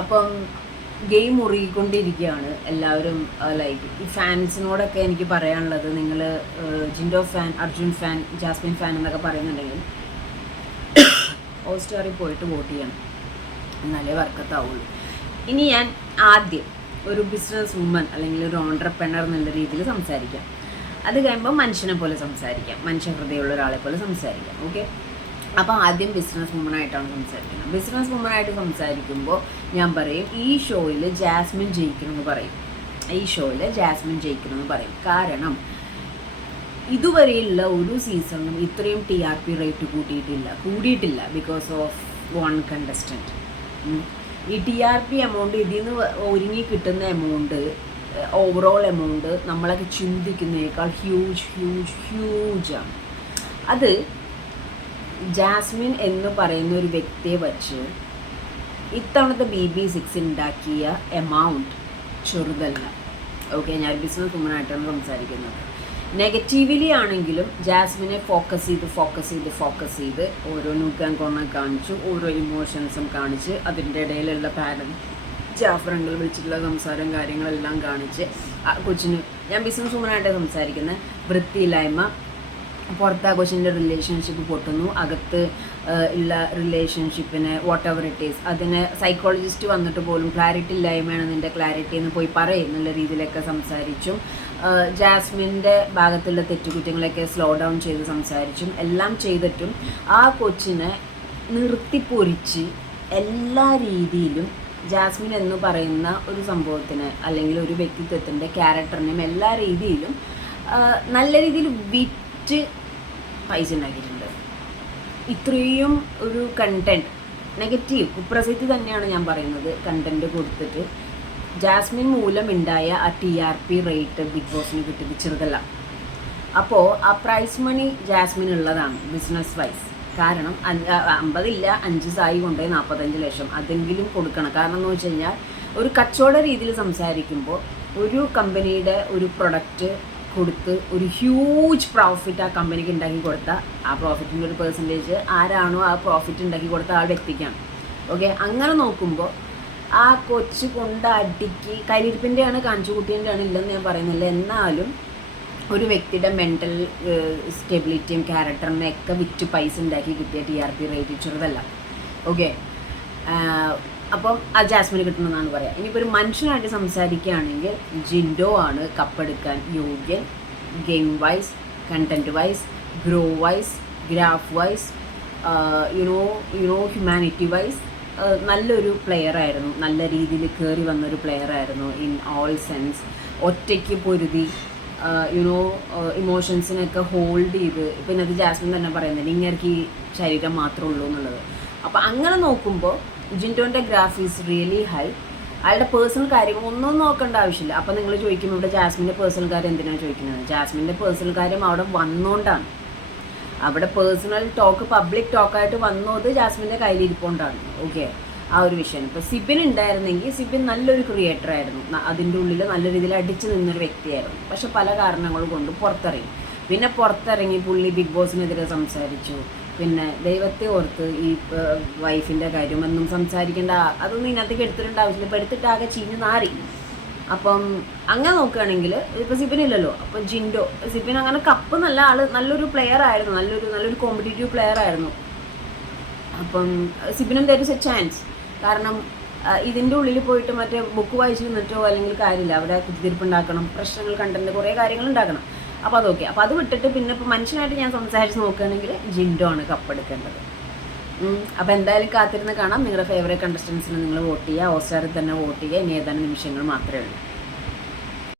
അപ്പം ഗെയിം മുറുകിക്കൊണ്ടിരിക്കുകയാണ് എല്ലാവരും ലൈക്ക് ഈ ഫാൻസിനോടൊക്കെ എനിക്ക് പറയാനുള്ളത് നിങ്ങൾ Jinto fan Arjun fan Jasmine fan എന്നൊക്കെ പറയുന്നുണ്ടെങ്കിൽ ഹോസ്റ്റാറിൽ പോയിട്ട് വോട്ട് ചെയ്യണം. എന്നാലേ വർക്കത്താവുള്ളൂ. ഇനി ഞാൻ ആദ്യം ഒരു ബിസിനസ് വുമൺ അല്ലെങ്കിൽ ഒരു ഓണ്ടർപ്രണർ എന്നുള്ള രീതിയിൽ സംസാരിക്കാം. അത് കഴിയുമ്പോൾ മനുഷ്യനെ പോലെ സംസാരിക്കാം. മനുഷ്യ ഹൃദയമുള്ള ഒരാളെ പോലെ സംസാരിക്കാം. ഓക്കെ അപ്പോൾ ആദ്യം ബിസിനസ് വുമനായിട്ടാണ് സംസാരിക്കുന്നത്. ബിസിനസ് വുമനായിട്ട് സംസാരിക്കുമ്പോൾ ഞാൻ പറയും ഈ ഷോയിൽ ജാസ്മിൻ ജയിക്കണമെന്ന് പറയും. ഈ ഷോയിൽ ജാസ്മിൻ ജയിക്കണമെന്ന് പറയും. കാരണം ഇതുവരെയുള്ള ഒരു സീസണും ഇത്രയും ടി ആർ പി റേറ്റ് കൂട്ടിയിട്ടില്ല. കൂടിയിട്ടില്ല ബിക്കോസ് ഓഫ് വൺ കണ്ടസ്റ്റന്റ് ഈ ടി ആർ പി എമൗണ്ട് ഇതിൽ നിന്ന് ഒരുങ്ങി കിട്ടുന്ന എമൗണ്ട് ഓവറോൾ എമൗണ്ട് നമ്മളൊക്കെ ചിന്തിക്കുന്നതിനേക്കാൾ ഹ്യൂജ് ഹ്യൂജ് ഹ്യൂജാണ് അത് ജാസ്മിൻ എന്ന് പറയുന്ന ഒരു വ്യക്തിയെ വച്ച് ഇത്തവണത്തെ ബി ബി സിക്സ് ഉണ്ടാക്കിയ എമൗണ്ട് ചെറുതല്ല. ഓക്കെ ഞാൻ ബിസിനസ് വുമനായിട്ടാണ് സംസാരിക്കുന്നത്. നെഗറ്റീവ്ലി ആണെങ്കിലും ജാസ്മിനെ ഫോക്കസ് ചെയ്ത് ഫോക്കസ് ചെയ്ത് ഫോക്കസ് ചെയ്ത് ഓരോ നൂക്കാൻ കൊണ്ണ കാണിച്ചു ഓരോ ഇമോഷൻസും കാണിച്ച് അതിന്റെ ഇടയിലുള്ള പാരൻ ജാഫറങ്ങൾ വിളിച്ചിട്ടുള്ള സംസാരം കാര്യങ്ങളെല്ലാം കാണിച്ച് കൊച്ചിന് ഞാൻ ബിസിനസ് വുമനായിട്ട് സംസാരിക്കുന്നത് വൃത്തിയില്ലായ്മ പുറത്ത് ആ കൊച്ചിന്റെ റിലേഷൻഷിപ്പ് പൊട്ടുന്നു. അകത്ത് ഉള്ള റിലേഷൻഷിപ്പിനെ വാട്ട് എവർ ഇറ്റ് ഈസ് അതിന് സൈക്കോളജിസ്റ്റ് വന്നിട്ട് പോലും ക്ലാരിറ്റി ഇല്ലായ്മയാണ് നിന്റെ ക്ലാരിറ്റി എന്ന് പോയി എന്നുള്ള രീതിയിലൊക്കെ സംസാരിച്ചും. ജാസ്മിന്റെ ഭാഗത്തുള്ള തെറ്റുകുറ്റങ്ങളൊക്കെ സ്ലോ ഡൗൺ ചെയ്ത് സംസാരിച്ചും. എല്ലാം ചെയ്തിട്ടും ആ കൊച്ചിനെ നിർത്തിപ്പൊരിച്ച് എല്ലാ രീതിയിലും ജാസ്മിൻ എന്ന് പറയുന്ന ഒരു സംഭവത്തിന് അല്ലെങ്കിൽ ഒരു വ്യക്തിത്വത്തിന്റെ ക്യാരക്ടറിനെയും എല്ലാ രീതിയിലും നല്ല രീതിയിൽ വിറ്റ് പൈസ ഉണ്ടാക്കിയിട്ടുണ്ട്. ഇത്രയും ഒരു കണ്ടന്റ് നെഗറ്റീവ് കുപ്രസിദ്ധി തന്നെയാണ് ഞാൻ പറയുന്നത് കണ്ടന്റ് കൊടുത്തിട്ട്. ജാസ്മിൻ മൂലം ഉണ്ടായ ആ T R P rate big ബോസിന് കിട്ടിയത് ചെറുതല്ല. അപ്പോൾ ആ പ്രൈസ് മണി ജാസ്മിൻ ഉള്ളതാണ് ബിസിനസ് വൈസ് കാരണം അമ്പതില്ല അഞ്ച് സായി കൊണ്ടേ നാൽപ്പത്തഞ്ച് ലക്ഷം. അതെങ്കിലും കൊടുക്കണം. കാരണം എന്ന് വെച്ച് കഴിഞ്ഞാൽ ഒരു കച്ചവട രീതിയിൽ സംസാരിക്കുമ്പോൾ ഒരു കമ്പനിയുടെ ഒരു പ്രൊഡക്റ്റ് കൊടുത്ത് ഒരു ഹ്യൂജ് പ്രോഫിറ്റ് ആ കമ്പനിക്ക് ഉണ്ടാക്കി കൊടുത്ത ആ പ്രോഫിറ്റിന്റെ ഒരു പെർസെന്റേജ് ആരാണോ ആ പ്രോഫിറ്റ് ഉണ്ടാക്കി കൊടുത്ത ആ വ്യക്തിക്കാണ്. ഓക്കെ അങ്ങനെ നോക്കുമ്പോൾ ആ കൊച്ചു കൊണ്ട് അടിക്ക് കയ്യിരിപ്പിന്റെയാണ് കാണിച്ചു കുട്ടീന്റെയാണ് ഇല്ലെന്ന് ഞാൻ പറയുന്നില്ല. എന്നാലും ഒരു വ്യക്തിയുടെ മെന്റൽ സ്റ്റെബിലിറ്റിയും ക്യാരക്ടറിനെ ഒക്കെ വിറ്റ് പൈസ ഉണ്ടാക്കി കിട്ടിയ ടി ആർ പി റേറ്റ് ചെറുതല്ല. ഓക്കെ അപ്പം ആ ജാസ്മിന് കിട്ടണമെന്നാണ് പറയുക ഇനിയിപ്പോൾ ഒരു മനുഷ്യനായിട്ട് സംസാരിക്കുകയാണെങ്കിൽ ജിൻഡോ ആണ് കപ്പെടുക്കാൻ യോഗ്യൻ. Game wise content wise grow wise graph wise uno uno humanity wise നല്ലൊരു പ്ലെയർ ആയിരുന്നു. നല്ല രീതിയിൽ കയറി വന്നൊരു പ്ലെയർ ആയിരുന്നു ഇൻ ഓൾ സെൻസ് ഒറ്റയ്ക്ക് പൊരുതി യുനോ ഇമോഷൻസിനൊക്കെ ഹോൾഡ് ചെയ്ത് പിന്നെ അത് ജാസ്മിൻ തന്നെ പറയുന്നത് ഇങ്ങനെ ശരീരം മാത്രമേ ഉള്ളൂ എന്നുള്ളത്. അപ്പോൾ അങ്ങനെ നോക്കുമ്പോൾ ജിന്റോന്റെ ഗ്രാഫ് ഈസ് റിയലി ഹൈ അയാളുടെ പേഴ്സണൽ കാര്യം ഒന്നും നോക്കേണ്ട ആവശ്യമില്ല. അപ്പോൾ നിങ്ങൾ ചോദിക്കും ഇവിടെ ജാസ്മിന്റെ പേഴ്സണൽ കാര്യം എന്തിനാണ് ചോദിക്കുന്നത്? ജാസ്മിന്റെ പേഴ്സണൽ കാര്യം അവിടെ വന്നുകൊണ്ടാണ് അവിടെ പേഴ്സണൽ ടോക്ക് പബ്ലിക് ടോക്കായിട്ട് വന്നത് ജാസ്മിന്റെ കയ്യിലിരിപ്പോണ്ടാണ് ഓക്കെ ആ ഒരു വിഷയം. ഇപ്പോൾ സിബിൻ ഉണ്ടായിരുന്നെങ്കിൽ സിബിൻ നല്ലൊരു ക്രിയേറ്റർ ആയിരുന്നു. അതിന്റെ ഉള്ളിൽ നല്ല രീതിയിൽ അടിച്ചു നിന്നൊരു വ്യക്തിയായിരുന്നു. പക്ഷെ പല കാരണങ്ങൾ കൊണ്ട് പുറത്തിറങ്ങി. പിന്നെ പുറത്തിറങ്ങി പുള്ളി ബിഗ് ബോസിനെതിരെ സംസാരിച്ചു. പിന്നെ ദൈവത്തെ ഓർത്ത് ഈ വൈഫിന്റെ കാര്യം ഒന്നും സംസാരിക്കേണ്ട. അതൊന്നും ഇതിനകത്തേക്ക് എടുത്തിട്ടുണ്ട് ആവശ്യമില്ല. ഇപ്പോൾ എടുത്തിട്ട് ആകെ ചീഞ്ഞ് നാറി. അപ്പം അങ്ങനെ നോക്കുകയാണെങ്കിൽ ഇപ്പോൾ സിബിൻ ഇല്ലല്ലോ. അപ്പം ജിൻഡോ സിബിൻ അങ്ങനെ കപ്പ് നല്ല ആൾ നല്ലൊരു പ്ലെയർ ആയിരുന്നു. നല്ലൊരു നല്ലൊരു കോമ്പറ്റേറ്റീവ് പ്ലെയർ ആയിരുന്നു. അപ്പം സിബിനും ദർ എ ചാൻസ് കാരണം ഇതിന്റെ ഉള്ളിൽ പോയിട്ട് മറ്റേ ബുക്ക് വായിച്ചിരുന്നിട്ടോ അല്ലെങ്കിൽ കാര്യമില്ല. അവിടെ കുത്തിരിപ്പുണ്ടാക്കണം പ്രശ്നങ്ങൾ കണ്ടന്റ് കുറേ കാര്യങ്ങൾ ഉണ്ടാക്കണം. അപ്പോൾ അതൊക്കെ അപ്പോൾ അത് വിട്ടിട്ട് പിന്നെ ഇപ്പോൾ മനുഷ്യനായിട്ട് ഞാൻ സംസാരിച്ച് നോക്കുകയാണെങ്കിൽ ജിൻഡോ ആണ് കപ്പെടുക്കേണ്ടത് അപ്പോൾ എന്തായാലും കാത്തിരുന്ന് കാണാം. നിങ്ങളുടെ ഫേവറേറ്റ് കണ്ടസ്റ്റൻസിന് നിങ്ങൾ വോട്ട് ചെയ്യുക. ഓസ്റ്റാറിൽ തന്നെ വോട്ട് ചെയ്യുക. ഇനി ഏതാനും നിമിഷങ്ങൾ മാത്രമേ ഉള്ളൂ.